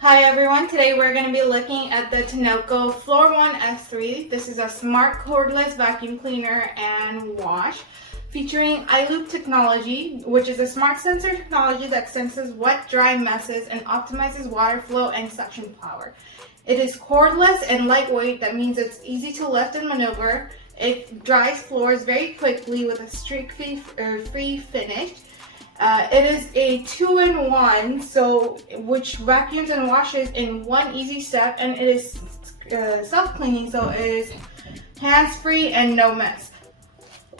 Hi everyone, today we're going to be looking at the Tineco Floor 1 F3. This is a smart cordless vacuum cleaner and wash featuring iLoop technology, which is a smart sensor technology that senses wet, dry messes and optimizes water flow and suction power. It is cordless and lightweight, that means it's easy to lift and maneuver. It dries floors very quickly with a streak-free finish. It is a 2-in-1, so which vacuums and washes in one easy step, and it is self-cleaning, so it is hands-free and no mess.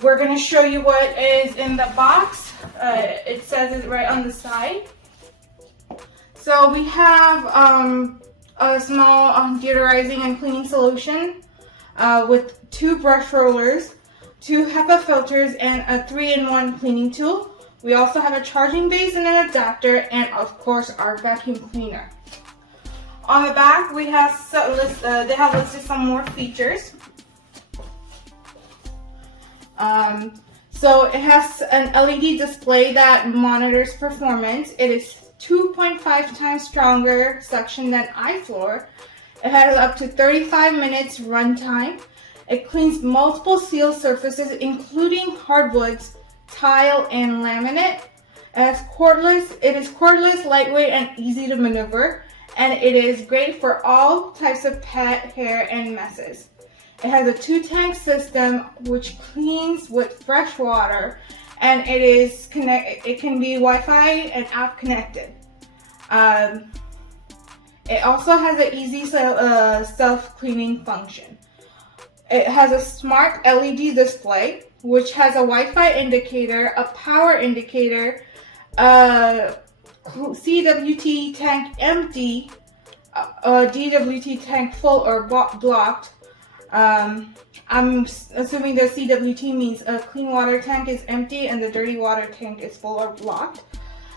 We're going to show you what is in the box. It says it right on the side. So we have a small deodorizing and cleaning solution with 2 brush rollers, 2 HEPA filters, and a 3-in-1 cleaning tool. We also have a charging base and an adapter, and of course our vacuum cleaner. On the back, we have they have listed some more features. So it has an LED display that monitors performance. It is 2.5 times stronger suction than iFloor. It has up to 35 minutes runtime. It cleans multiple seal surfaces, including hardwoods, tile, and laminate. It is cordless, lightweight, and easy to maneuver, and it is great for all types of pet hair and messes. It has a 2-tank system which cleans with fresh water, and it can be Wi-Fi and app connected. It also has an easy self-cleaning function. It has a smart LED display which has a Wi-Fi indicator, a power indicator, CWT tank empty, a DWT tank full or blocked. I'm assuming the CWT means a clean water tank is empty and the dirty water tank is full or blocked.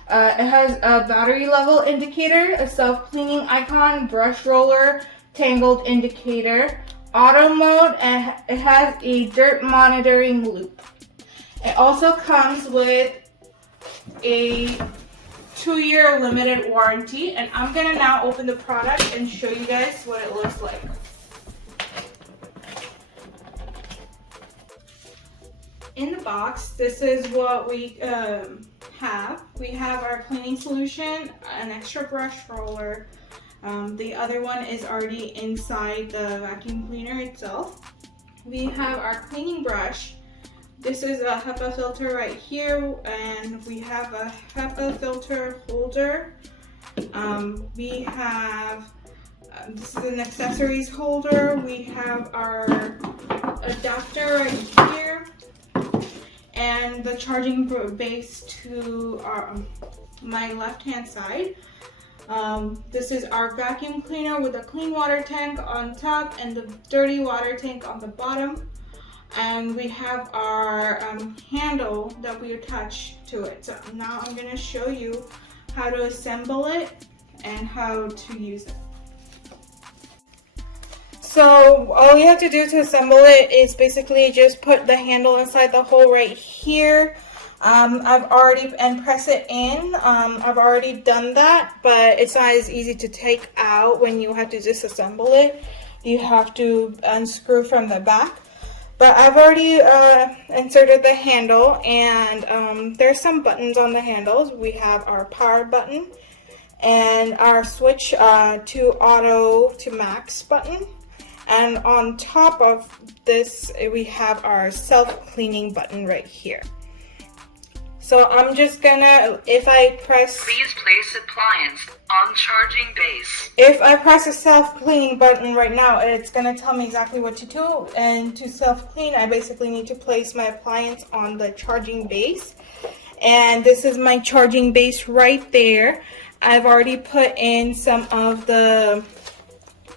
It has a battery level indicator, a self-cleaning icon, brush roller, tangled indicator, auto mode, and it has a dirt monitoring loop. It also comes with a 2-year limited warranty, and I'm gonna now open the product and show you guys what it looks like. In the box, this is what we have. We have our cleaning solution, an extra brush roller. The other one is already inside the vacuum cleaner itself. We have our cleaning brush. This is a HEPA filter right here, and we have a HEPA filter holder. We have, this is an accessories holder. We have our adapter right here, and the charging base to my left hand side. This is our vacuum cleaner with a clean water tank on top and the dirty water tank on the bottom. And we have our handle that we attach to it. So now I'm going to show you how to assemble it and how to use it. So all you have to do to assemble it is basically just put the handle inside the hole right here. And press it in. I've already done that, but it's not as easy to take out when you have to disassemble it. You have to unscrew from the back. But I've already inserted the handle, and there's some buttons on the handles. We have our power button and our switch to auto to max button. And on top of this, we have our self-cleaning button right here. So I'm just gonna, if I press... Please place appliance on charging base. If I press the self-cleaning button right now, it's gonna tell me exactly what to do. And to self-clean, I basically need to place my appliance on the charging base. And this is my charging base right there. I've already put in some of the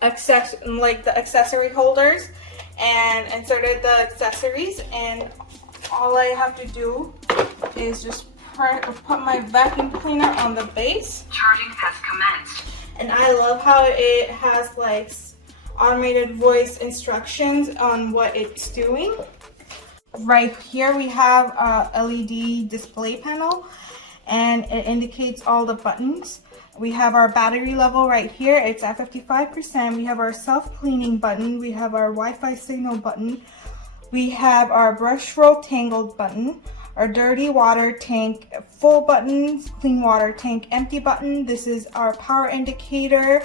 accessory holders and inserted the accessories, and all I have to do is just put my vacuum cleaner on the base. Charging has commenced. And I love how it has like automated voice instructions on what it's doing. Right here we have a LED display panel, and it indicates all the buttons. We have our battery level right here. It's at 55%. We have our self-cleaning button. We have our Wi-Fi signal button. We have our brush roll tangled button, our dirty water tank full buttons, clean water tank empty button. This is our power indicator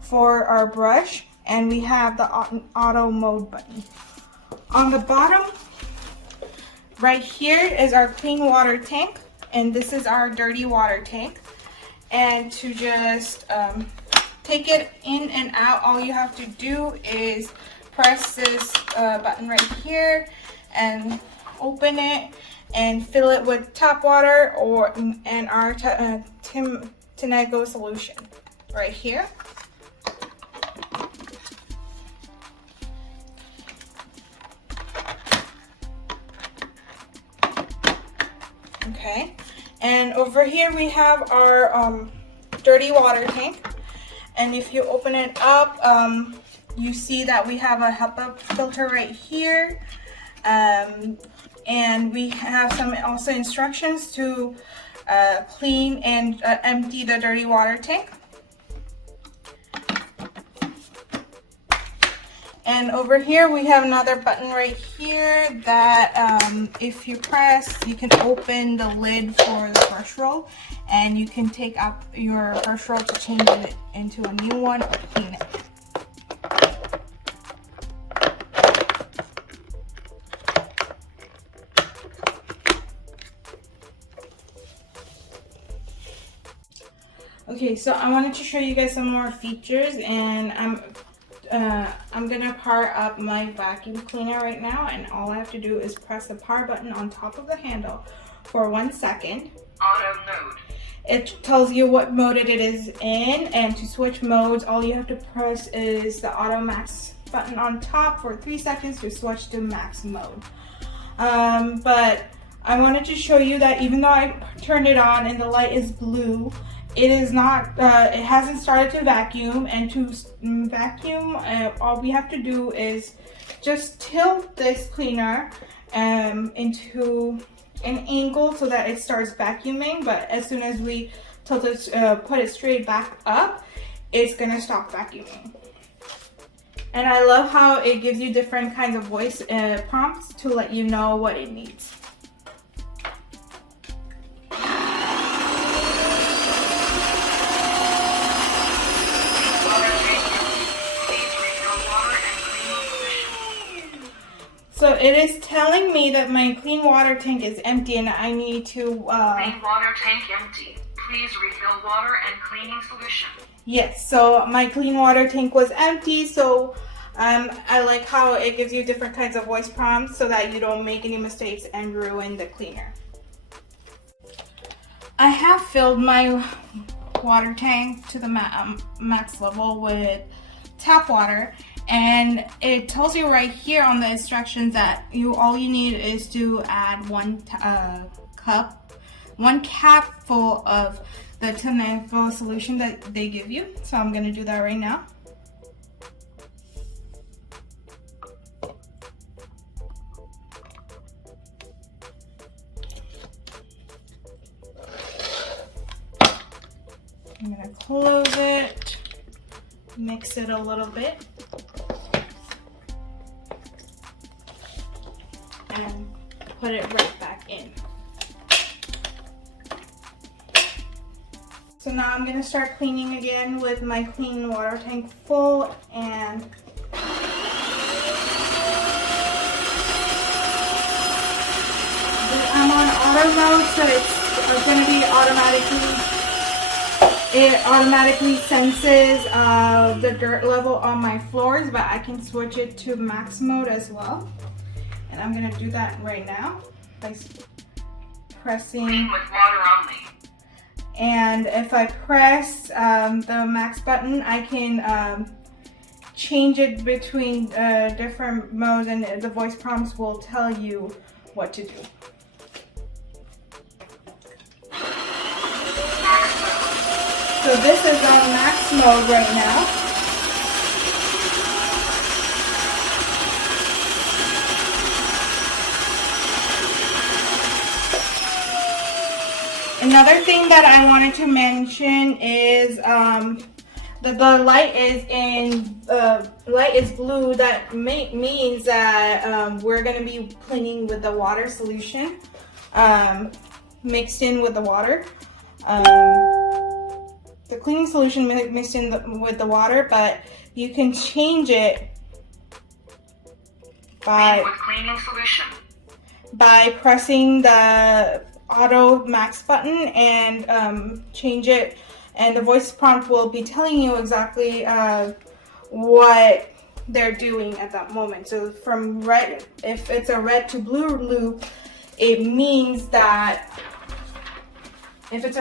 for our brush, and we have the auto mode button. On the bottom right here is our clean water tank, and this is our dirty water tank. And to just take it in and out, all you have to do is press this button right here and open it and fill it with tap water and our Tineco solution right here. Okay, and over here we have our dirty water tank, and if you open it up, you see that we have a HEPA filter right here, and we have some also instructions to clean and empty the dirty water tank. And over here we have another button right here that if you press, you can open the lid for the brush roll, and you can take out your brush roll to change it into a new one or clean it. Okay, so I wanted to show you guys some more features, and I'm gonna power up my vacuum cleaner right now, and all I have to do is press the power button on top of the handle for 1 second. Auto mode. It tells you what mode it is in, and to switch modes, all you have to press is the auto max button on top for 3 seconds to switch to max mode. But I wanted to show you that even though I turned it on and the light is blue, it is not, it hasn't started to vacuum. And to vacuum, all we have to do is just tilt this cleaner into an angle so that it starts vacuuming. But as soon as we tilt it, put it straight back up, it's gonna stop vacuuming. And I love how it gives you different kinds of voice prompts to let you know what it needs. So it is telling me that my clean water tank is empty and I need to... Clean water tank empty. Please refill water and cleaning solution. Yes, so my clean water tank was empty, so I like how it gives you different kinds of voice prompts so that you don't make any mistakes and ruin the cleaner. I have filled my water tank to the max level with tap water, and it tells you right here on the instructions that all you need is to add one cap full of the Tineco solution that they give you. So I'm gonna do that right now. I'm gonna close it, mix it a little bit, and put it right back in. So now I'm gonna start cleaning again with my clean water tank full, and I'm on auto mode, so it's gonna be it automatically senses the dirt level on my floors, but I can switch it to max mode as well. And I'm gonna do that right now by pressing. Clean with water only. And if I press the max button, I can change it between different modes, and the voice prompts will tell you what to do. So this is on max mode right now. And Another thing that I wanted to mention is the light is blue. That means that we're going to be cleaning with the water solution mixed in with the water. The cleaning solution mixed in with the water, but you can change it by pressing the auto max button and change it, and the voice prompt will be telling you exactly what they're doing at that moment. So from red, if it's a red to blue loop, it means that it's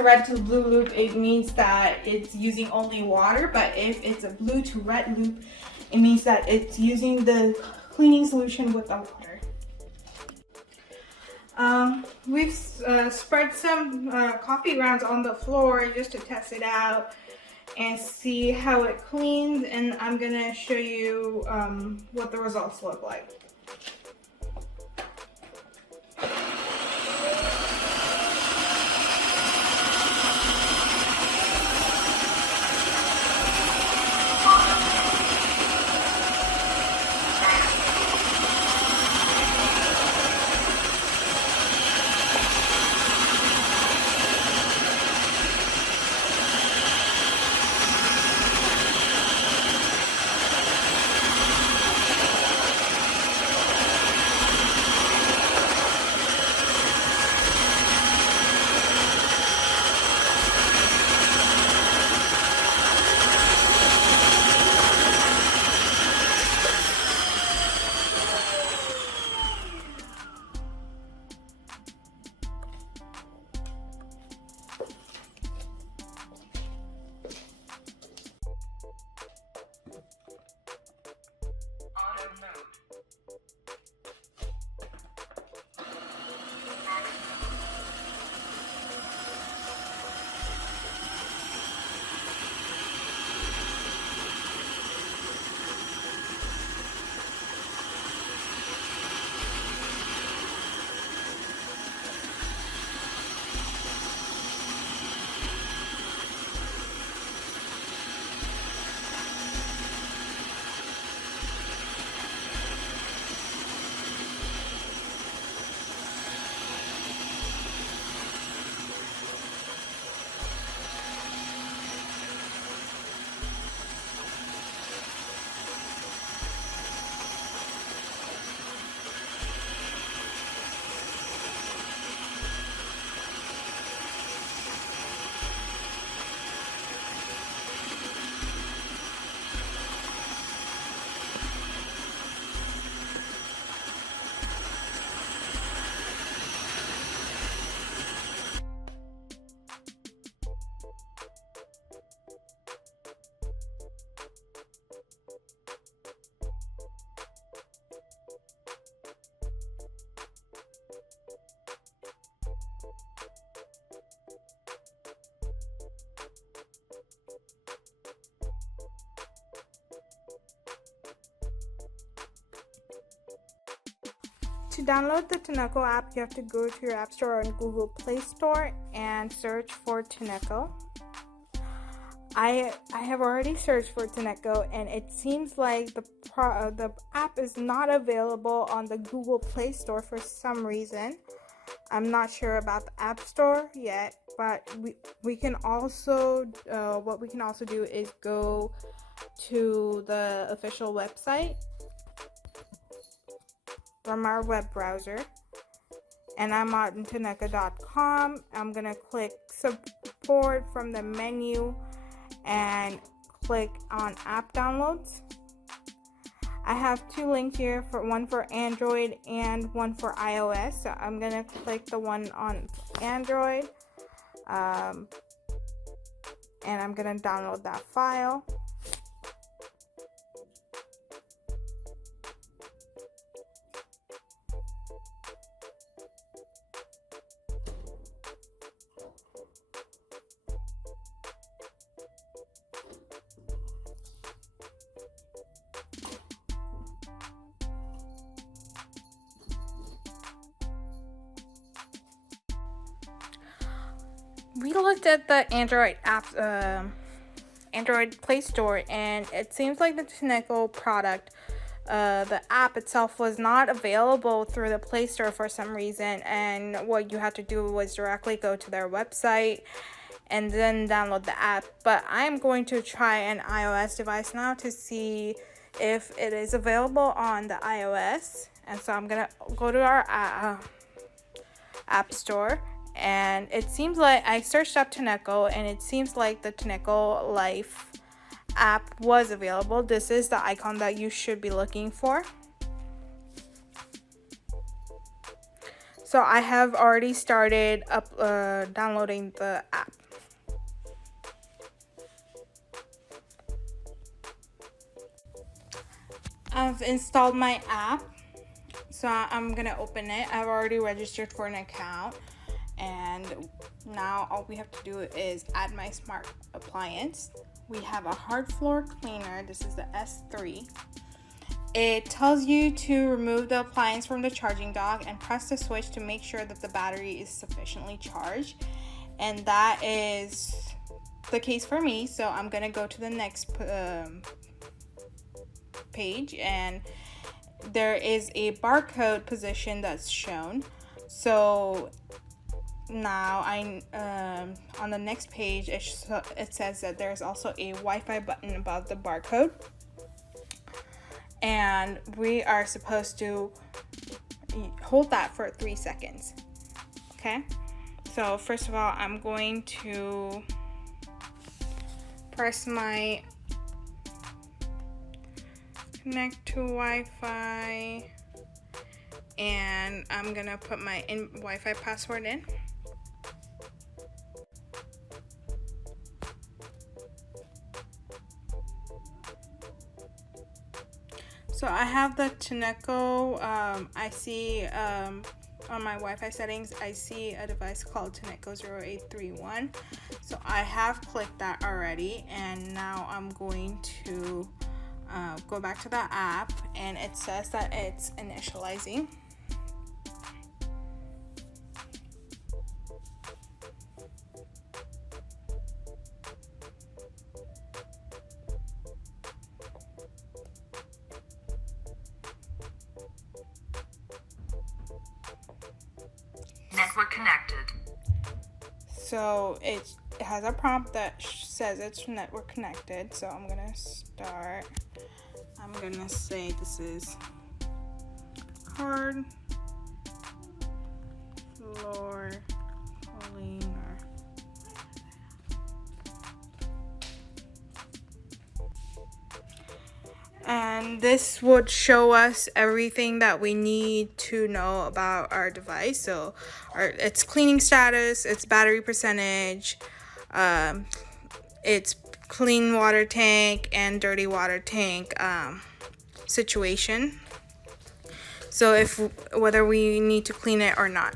using only water, but if it's a blue to red loop, it means that it's using the cleaning solution with the water. We've spread some coffee grounds on the floor just to test it out and see how it cleans, and I'm gonna show you what the results look like. To download the Tineco app, you have to go to your App Store or Google Play Store and search for Tineco. I have already searched for Tineco, and it seems like the app is not available on the Google Play Store for some reason. I'm not sure about the App Store yet, but we can also what we can also do is go to the official website from our web browser, and I'm on Tineco.com. I'm gonna click support from the menu and click on app downloads. I have two links here, one for Android and one for iOS. So I'm gonna click the one on Android, and I'm gonna download that file. We looked at the Android app, Android Play Store, and it seems like the Tineco product, the app itself was not available through the Play Store for some reason, and what you had to do was directly go to their website and then download the app. But I'm going to try an iOS device now to see if it is available on the iOS. And so I'm gonna go to our app store, and it seems like I searched up Tineco, and it seems like the Tineco Life app was available. This is the icon that you should be looking for. So I have already started downloading the app. I've installed my app, so I'm gonna open it. I've already registered for an account, and now all we have to do is add my smart appliance. We have a hard floor cleaner. This is the S3. It tells you to remove the appliance from the charging dock and press the switch to make sure that the battery is sufficiently charged, and that is the case for me. So I'm gonna go to the next page, and there is a barcode position that's shown. So now on the next page it says that there's also a Wi-Fi button above the barcode, and we are supposed to hold that for 3 seconds. Okay, so first of all, I'm going to press my connect to Wi-Fi, and I'm gonna put my Wi-Fi password in. So I have the Tineco. I see on my Wi-Fi settings, I see a device called Tineco 0831. So I have clicked that already, and now I'm going to go back to the app, and it says that it's initializing. Network connected. So it has a prompt that says it's network connected. So I'm gonna start. I'm gonna say this is hard floor cleaner. And this would show us everything that we need to know about our device. So its cleaning status, its battery percentage, its clean water tank and dirty water tank situation. So whether we need to clean it or not.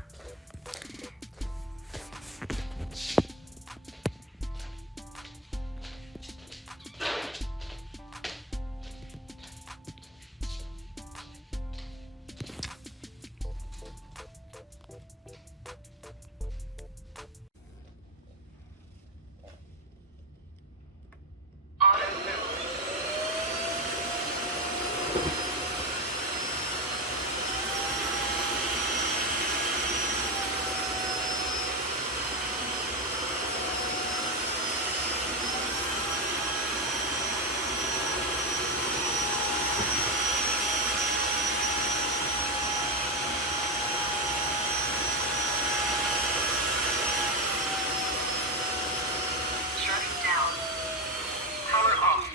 Shutting down. Power off.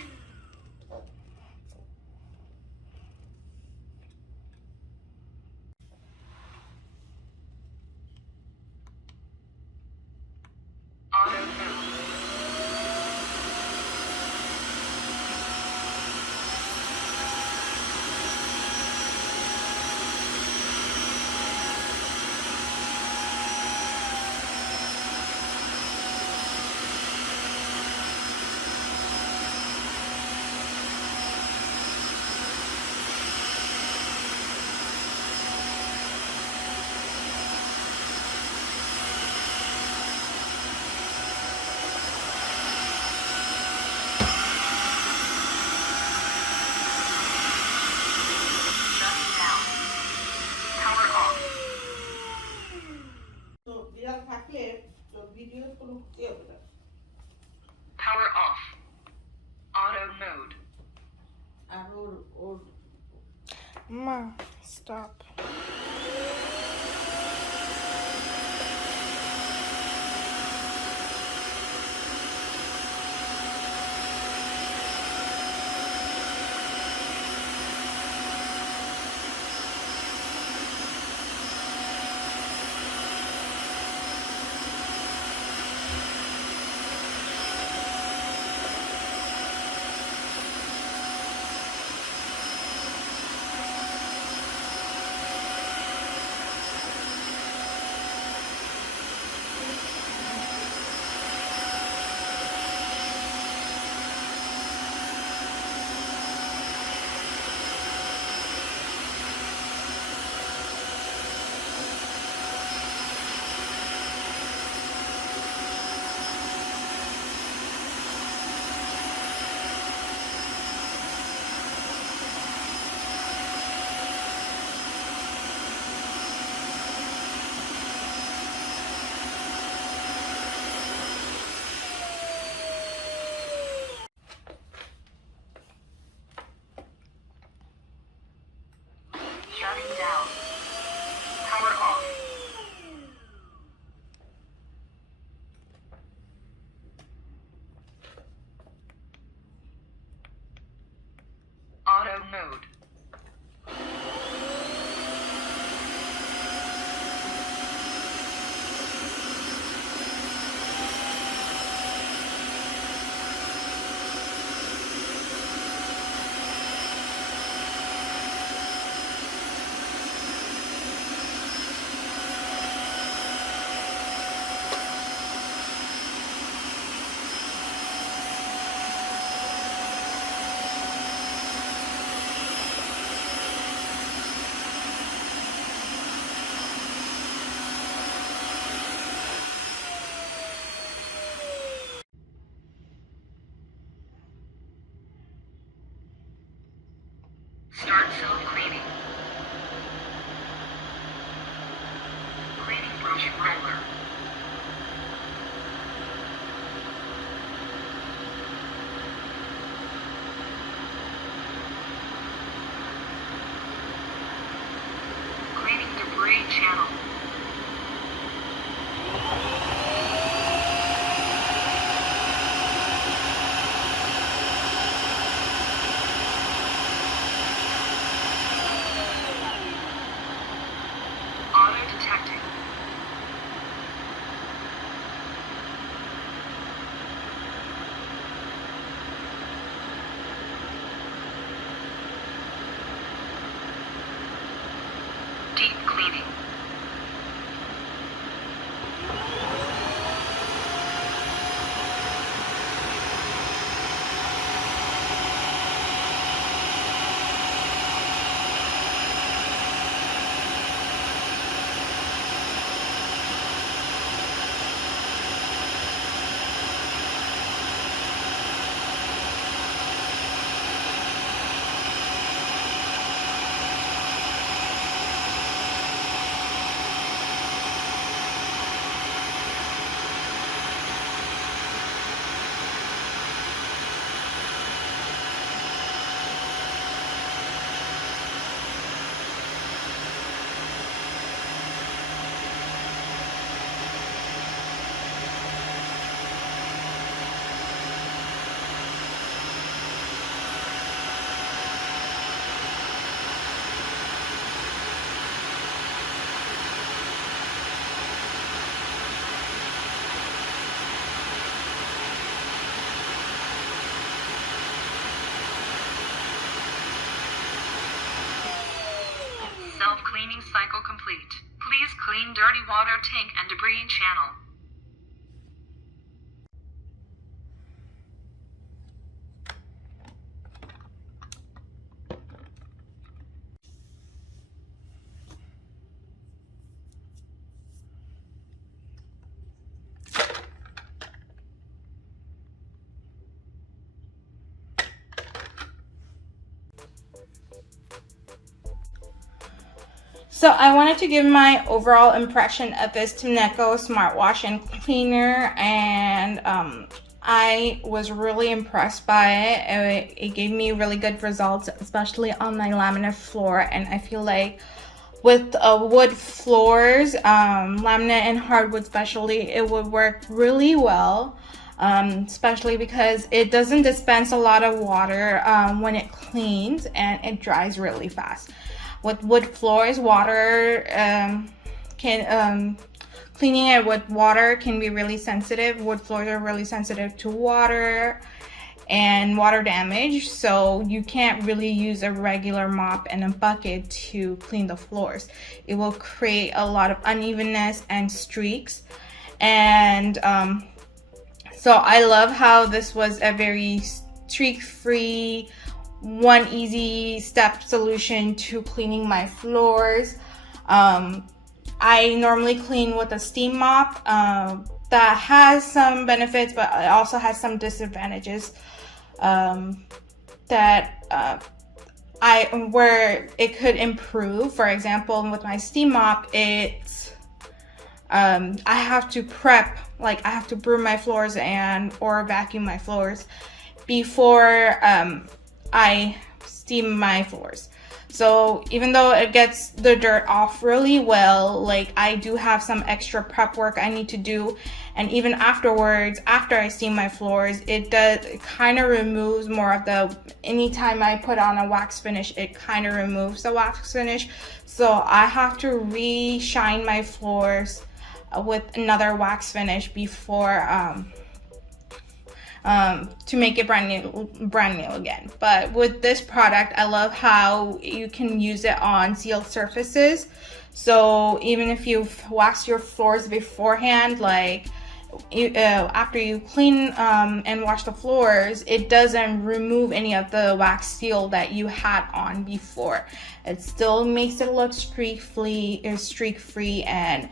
Ma, stop. Shutting down. Power off. Auto mode. Start self-cleaning. Cleaning brush roller. Cleaning debris channel. Auto-detecting. Deep cleaning. Self-cleaning cycle complete. Please clean dirty water tank and debris channel. So I wanted to give my overall impression of this Tineco smartwash and cleaner, and I was really impressed by it. It gave me really good results, especially on my laminate floor. And I feel like with wood floors, laminate and hardwood especially, it would work really well. Especially because it doesn't dispense a lot of water when it cleans, and it dries really fast. With wood floors, cleaning it with water can be really sensitive. Wood floors are really sensitive to water and water damage, so you can't really use a regular mop and a bucket to clean the floors. It will create a lot of unevenness and streaks. And so I love how this was a very streak-free, one easy step solution to cleaning my floors. I normally clean with a steam mop that has some benefits, but it also has some disadvantages where it could improve. For example, with my steam mop, I have to prep, like I have to broom my floors or vacuum my floors before I steam my floors. So even though it gets the dirt off really well, like I do have some extra prep work I need to do. And even afterwards, after I steam my floors, it kind of removes more of anytime I put on a wax finish, it kind of removes the wax finish. So I have to re-shine my floors with another wax finish before to make it brand new again. But with this product, I love how you can use it on sealed surfaces. So even if you've waxed your floors beforehand, like after you clean and wash the floors, it doesn't remove any of the wax seal that you had on before. It still makes it look streak-free, and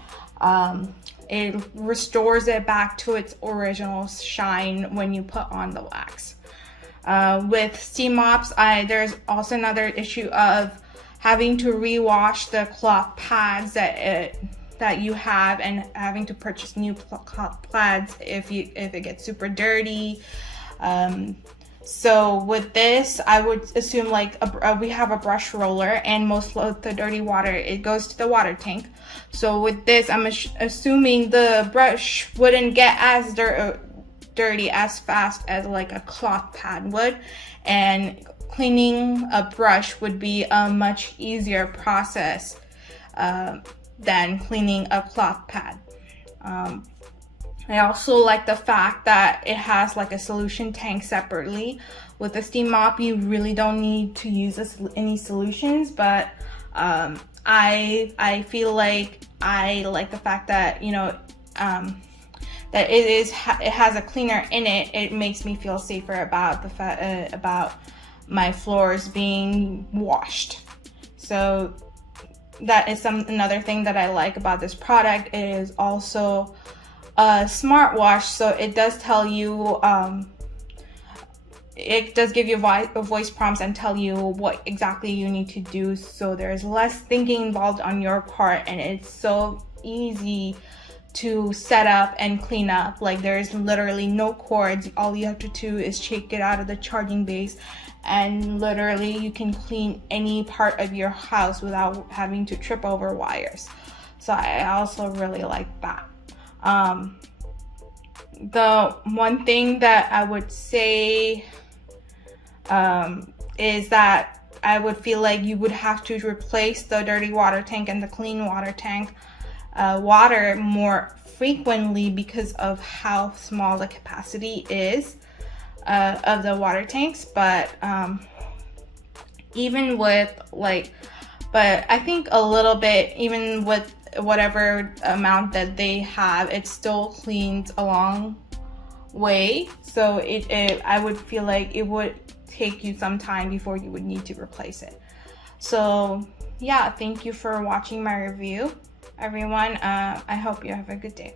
it restores it back to its original shine when you put on the wax. With steam mops, there's also another issue of having to rewash the cloth pads that you have, and having to purchase new cloth pads if it gets super dirty. So with this, I would assume like we have a brush roller, and most of the dirty water, it goes to the water tank. So with this, I'm assuming the brush wouldn't get as dirty as fast as like a cloth pad would, and cleaning a brush would be a much easier process than cleaning a cloth pad. I also like the fact that it has like a solution tank separately. With a steam mop, you really don't need to use any solutions, but I feel like I like the fact that, that it has a cleaner in it. It makes me feel safer about about my floors being washed. So that is another thing that I like about this product. It is also a smartwatch, so it does tell you, it does give you voice prompts and tell you what exactly you need to do, so there's less thinking involved on your part, and it's so easy to set up and clean up. Like there's literally no cords. All you have to do is take it out of the charging base, and literally you can clean any part of your house without having to trip over wires. So I also really like that. The one thing that I would say is that I would feel like you would have to replace the dirty water tank and the clean water tank water more frequently because of how small the capacity is of the water tanks. But even with but I think a little bit, even with whatever amount that they have, it still cleans a long way. So I would feel like it would take you some time before you would need to replace it. So yeah, thank you for watching my review, everyone. I hope you have a good day.